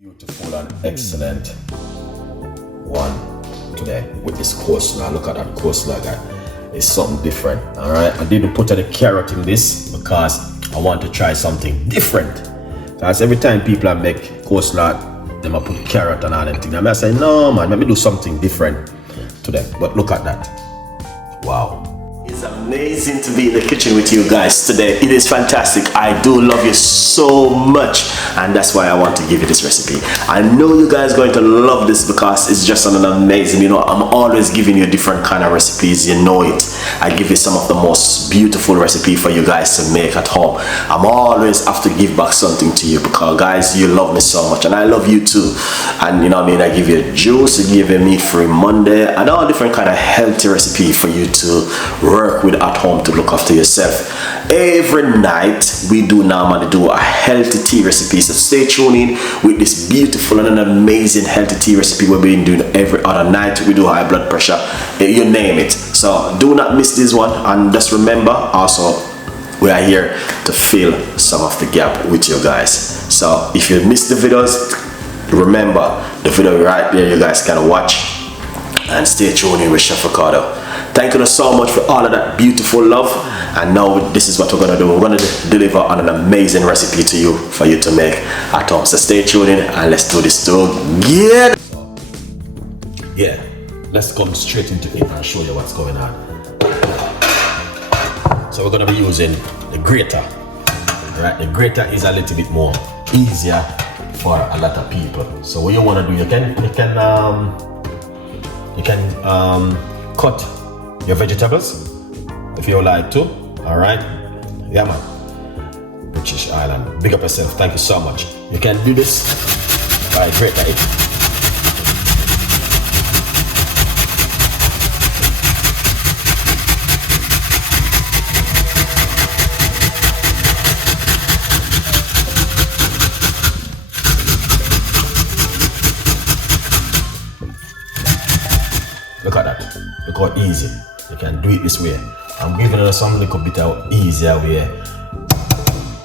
Beautiful and excellent one today with this coleslaw. Look at that coleslaw, guy. It's something different. All right, I didn't put any carrot in this because I want to try something different. Because every time people make coleslaw, them I put carrot and all them things. I say, no man, let me do something different today. But look at that. Wow. It's amazing to be in the kitchen with you guys today. It is fantastic. I do love you so much, and that's why I want to give you this recipe. I know you guys are going to love this because it's just an amazing, I'm always giving you different kind of recipes, you know it. I give you some of the most beautiful recipe for you guys to make at home. I'm always have to give back something to you because guys, you love me so much and I love you too. And I give you juice, I give you meat-free Monday and all different kind of healthy recipe for you to work with at home to look after yourself. Every night we do normally do a healthy tea recipe, so stay tuned in with this beautiful and an amazing healthy tea recipe we've been doing every other night. We do high blood pressure, you name it. So do not miss this one, and just remember also we are here to fill some of the gap with you guys. So if you missed the videos, remember the video right there, you guys can watch and stay tuned in with Chef Ricardo. Thank you so much for all of that beautiful love, and now this is what we're gonna do. We're gonna deliver on an amazing recipe to you for you to make at home. So stay tuned in and let's do this together. Yeah, let's come straight into it and show you what's going on. So we're gonna be using the grater. Right, the grater is a little bit more easier for a lot of people. So what you wanna do, you can cut your vegetables if you like to. All right, yeah man. British Island, big up yourself. Thank you so much. You can do this by grater it. Look at that. Look how easy. You can do it this way. I'm giving you some little bit of easier way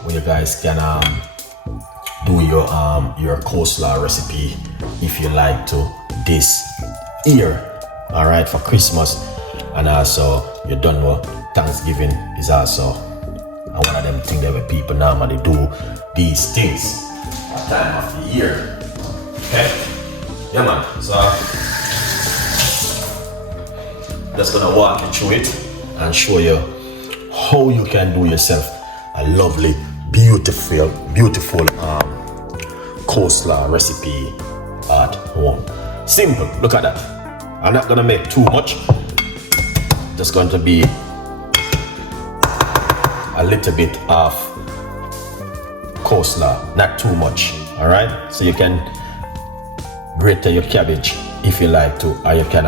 where you guys can do your coleslaw recipe if you like to this year. All right, for Christmas, and also you don't know Thanksgiving is also one of them things that where people normally do these things at time of the year. Okay, yeah man. So just gonna walk you through it and show you how you can do yourself a lovely, beautiful coleslaw recipe at home. Simple. Look at that. I'm not gonna make too much. Just going to be a little bit of coleslaw, not too much. All right. So you can grate your cabbage if you like to, or you can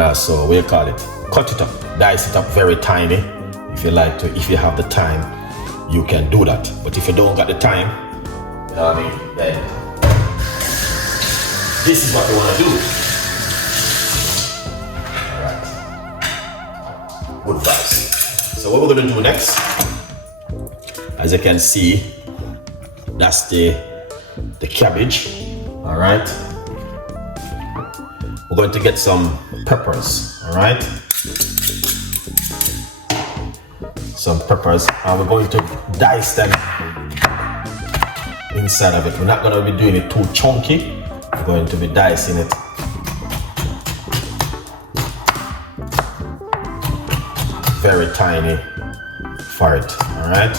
also, what you call it, cut it up, dice it up very tiny if you like to. If you have the time, you can do that. But if you don't got the time, you know what I mean, then this is what you want to do. Alright, good vibes. So what we're going to do next, as you can see, that's the cabbage. Alright, we're going to get some peppers, all right? Some peppers, and we're going to dice them inside of it. We're not going to be doing it too chunky. We're going to be dicing it very tiny for it, all right?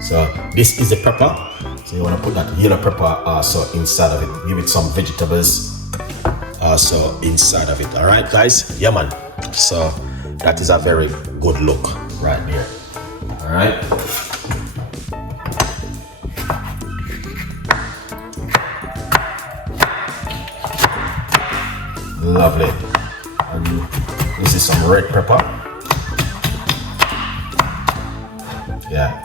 So this is the pepper. So you want to put that yellow pepper also inside of it. Give it some vegetables also inside of it. All right, guys. Yeah, man. So that is a very good look right there. All right. Lovely. And this is some red pepper. Yeah.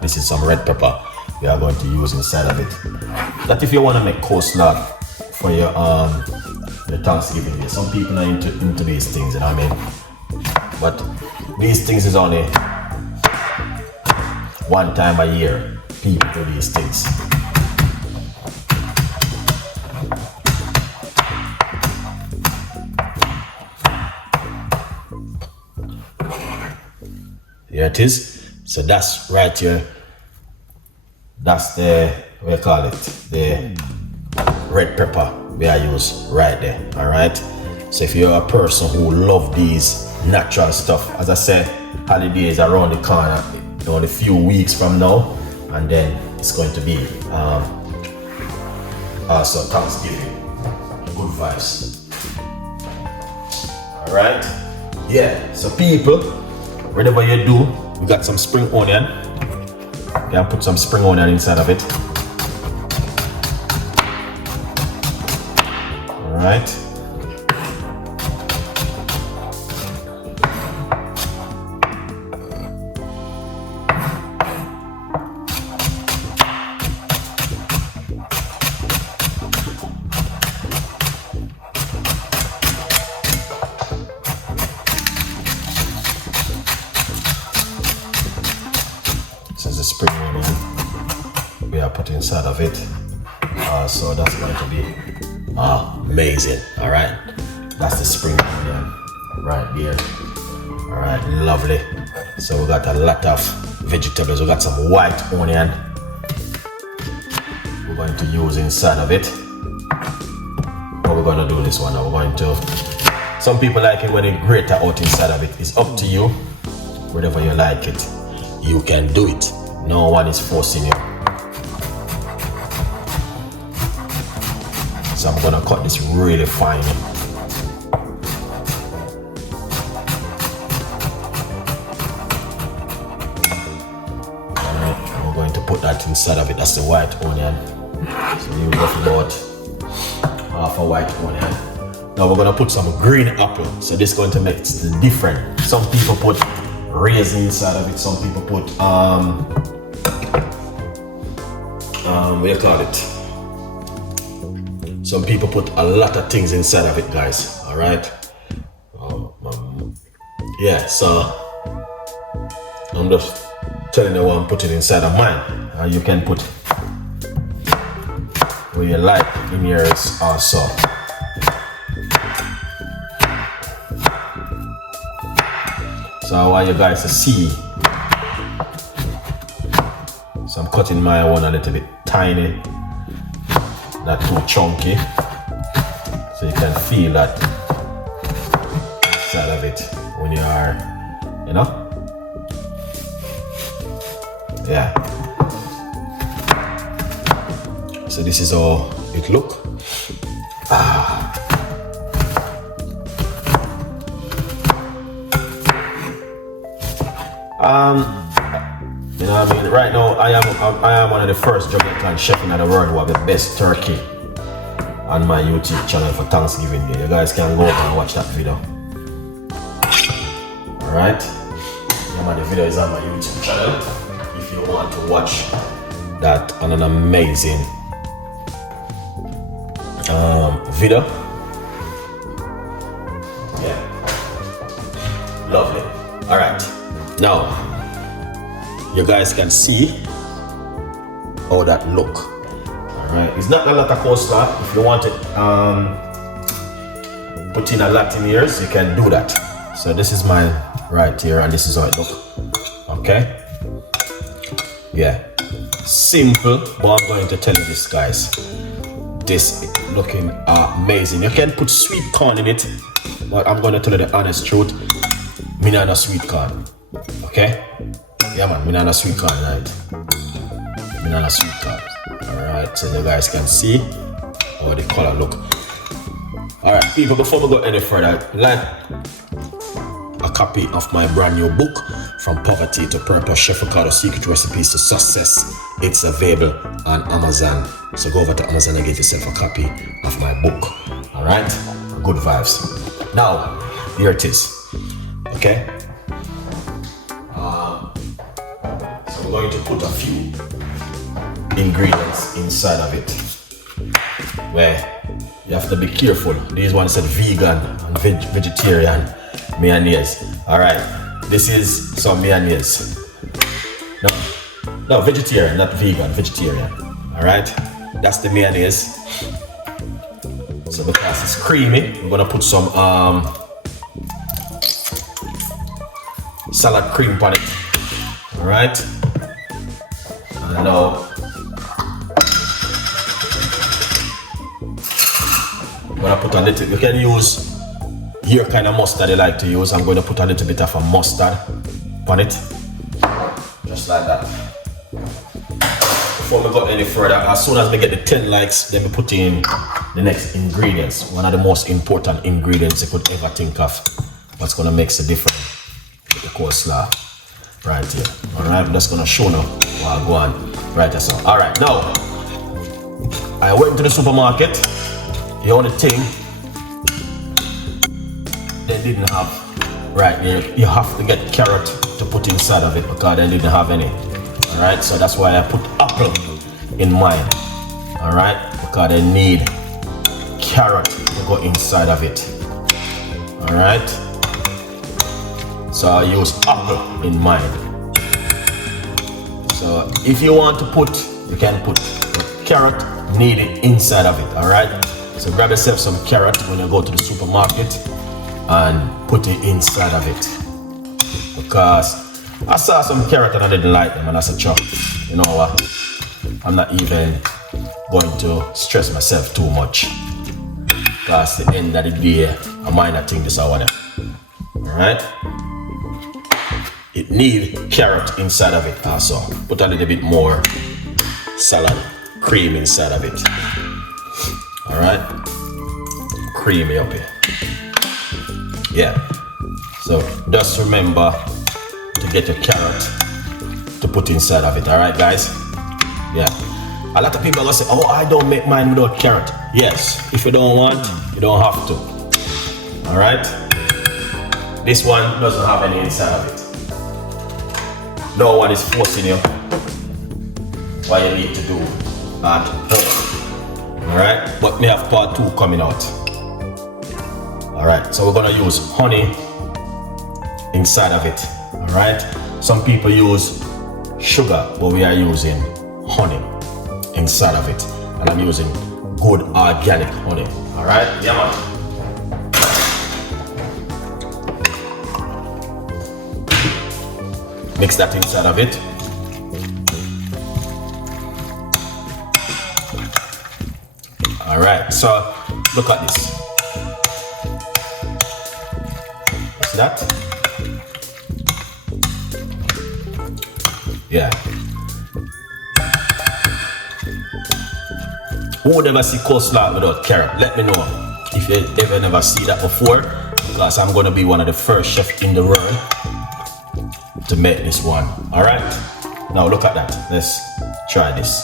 This is some red pepper we are going to use inside of it. That if you want to make coleslaw for your the Thanksgiving day. Some people are into these things, you know what I mean? But these things is only one time a year people do these things. Here it is. So that's right here. That's the, what you call it, the red pepper we are use right there. All right. So if you're a person who love these natural stuff, as I said, holidays around the corner, only a few weeks from now, and then it's going to be also Thanksgiving. Good vibes. All right. Yeah. So people, whatever you do, we got some spring onion. You can put some spring onion inside of it. All right. This is the spring onion we are putting inside of it. So that's going to be amazing. All right, that's the spring onion right there. All right, lovely. So we got a lot of vegetables. We got some white onion we're going to use inside of it. What we're going to do this one now, we're going to, some people like it when they grate out inside of it. It's up to you. Whatever you like it, you can do it. No one is forcing you. So I'm gonna cut this really fine. Alright, we're going to put that inside of it. That's the white onion. So you got about half a white onion. Now we're gonna put some green apple. So this is going to make it different. Some people put raisin inside of it. Some people put what do you call it? Some people put a lot of things inside of it, guys. All right. Yeah. So I'm just telling you what I'm putting inside of mine. You can put what you like in yours also. So I want you guys to see. So I'm cutting my one a little bit tiny, not too chunky. So you can feel that inside of it when you are, you know? Yeah. So this is how it look. You know what I mean? Right now, I am one of the first Jamaican chefs in the world who have the best turkey on my YouTube channel for Thanksgiving Day. You guys can go and watch that video. Alright? Yeah, the video is on my YouTube channel. If you want to watch that on an amazing video. Yeah. Lovely. Alright. Now, you guys can see how that look. Alright, it's not a lot of coleslaw. If you want it put in a lot in yours, you can do that. So this is mine right here, and this is how it look. Okay? Yeah. Simple, but I'm going to tell you this, guys. This is looking amazing. You can put sweet corn in it, but I'm going to tell you the honest truth. Me not a sweet corn. Okay? Yeah man, me not a sweet corn, right? Me not a sweet corn. Alright, so you guys can see how the color look. Alright people, before we go any further, like a copy of my brand new book, From Poverty to Purpose, Chef Ricardo Secret Recipes to Success. It's available on Amazon. So go over to Amazon and get yourself a copy of my book. Alright? Good vibes. Now, here it is. Okay? So we're going to put a few ingredients inside of it. Where you have to be careful. These ones said vegan and vegetarian mayonnaise. All right, this is some mayonnaise. No, vegetarian, not vegan, vegetarian. All right, that's the mayonnaise. So because it's creamy, we're gonna put some salad cream on it. All right, and now I'm gonna put a little. You can use your kind of mustard you like to use. I'm going to put a little bit of a mustard on it, just like that. Before we go any further, as soon as we get the 10 likes, then we put in the next ingredients. One of the most important ingredients you could ever think of. What's gonna make the difference with the coleslaw right here. All right, I'm just gonna show now while I go on right so. All right, now I went to the supermarket. The only thing they didn't have right here, you have to get carrot to put inside of it because they didn't have any. All right, so that's why I put apple in mine. All right, because they need carrot to go inside of it. All right, so I use apple in mine. So if you want to put, you can put carrot needed inside of it. All right, so grab yourself some carrot when you go to the supermarket and put it inside of it, because I saw some carrot and I didn't like them, and I said, "Chuck, you know what? I'm not even going to stress myself too much, because at the end of the day, a minor thing this I want." All right, it need carrot inside of it also. Put a little bit more salad cream inside of it. All right, creamy up here. Yeah. So just remember to get your carrot to put inside of it. All right, guys. Yeah. A lot of people are gonna say, "Oh, I don't make mine without carrot." Yes. If you don't want, you don't have to. All right. This one doesn't have any inside of it. No one is forcing you what you need to do at home. All right. But we have part 2 coming out. All right. So we're gonna use honey inside of it. All right. Some people use sugar, but we are using honey inside of it, and I'm using good organic honey. All right. Yeah, man. Mix that inside of it. All right. So look at this. See that? Yeah. Who would ever see coleslaw without carrot? Let me know if you ever never see that before, because I'm going to be one of the first chefs in the world to make this one. All right. Now look at that. Let's try this.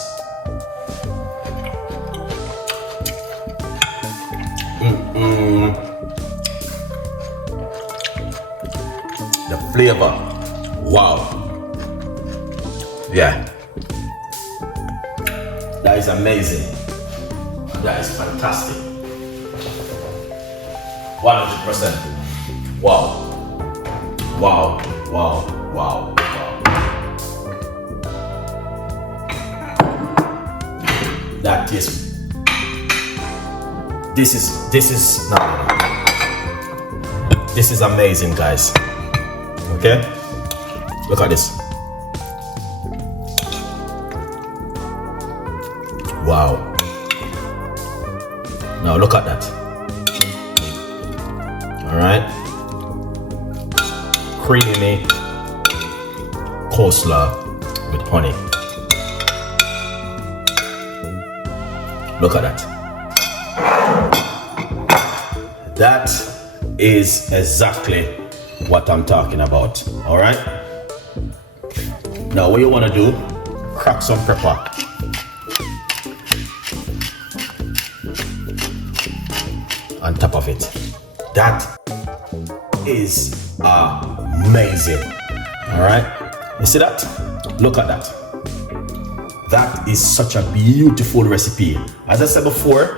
The flavor. Wow. Yeah, that is amazing. That is fantastic. 100%. Wow. Wow. Wow. Wow. Wow. That is. This is amazing, guys. Okay. Look at this. Wow. Now look at that. All right. Creamy coleslaw with honey. Look at that. That is exactly what I'm talking about. All right. Now what you want to do, crack some pepper. On top of it. That is amazing. All right, you see that? Look at that. That is such a beautiful recipe. As I said before,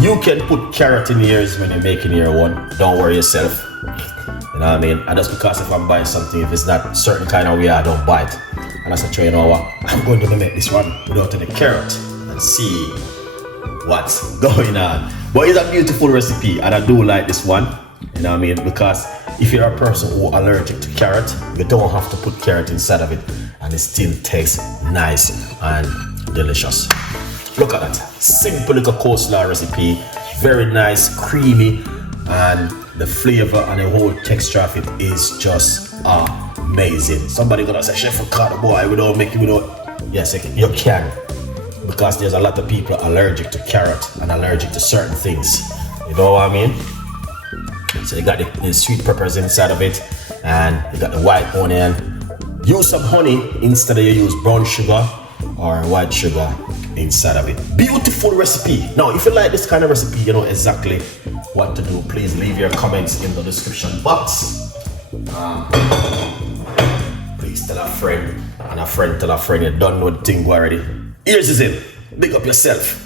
You can put carrot in yours when you're making your one. Don't worry yourself. You know what I mean? And that's because if I'm buying something, if it's not certain kind of way, I don't buy it. And I said, you know what? I'm going to make this one without any carrot and see what's going on. But it's a beautiful recipe, and I do like this one. You know what I mean? Because if you're a person who allergic to carrot, you don't have to put carrot inside of it, and it still tastes nice and delicious. Look at that. Simple little coleslaw recipe. Very nice, creamy, and the flavor and the whole texture of it is just amazing. Somebody gonna say, Chef Ricardo, boy, we don't make it without. Yes, you can. Because there's a lot of people allergic to carrot and allergic to certain things. You know what I mean? So you got the sweet peppers inside of it, and you got the white onion. Use some honey instead of you use brown sugar or white sugar inside of it. Beautiful recipe. Now, if you like this kind of recipe, you know exactly what to do. Please leave your comments in the description box. Please tell a friend, and a friend tell a friend. You don't know the thing already. Here's is it. Big up yourself.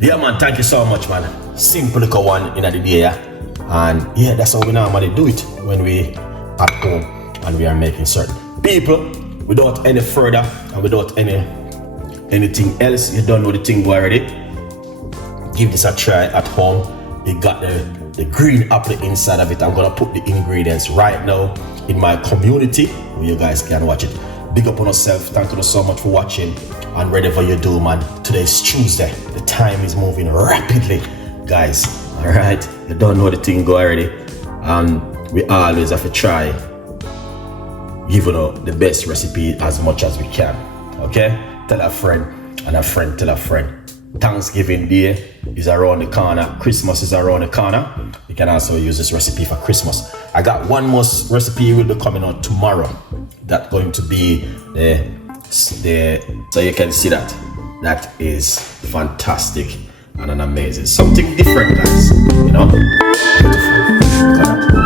Yeah, man, thank you so much, man. Simple little one in the day, yeah? And yeah, that's how we normally do it when we at home and we are making certain. People, without any further and without anything else, you don't know the thing already. Give this a try at home. You got the green apple inside of it. I'm gonna put the ingredients right now in my community where you guys can watch it. Big up on yourself. Thank you so much for watching. And whatever you do, man, today's Tuesday. The time is moving rapidly, guys. All right, you don't know the thing go already. We always have to try give you the best recipe as much as we can. Okay, tell a friend, and a friend tell a friend. Thanksgiving Day is around the corner. Christmas is around the corner. You can also use this recipe for Christmas. I got one more recipe will be coming out tomorrow. That's going to be so you can see that is fantastic and an amazing, something different, guys. You know, beautiful. Look at that.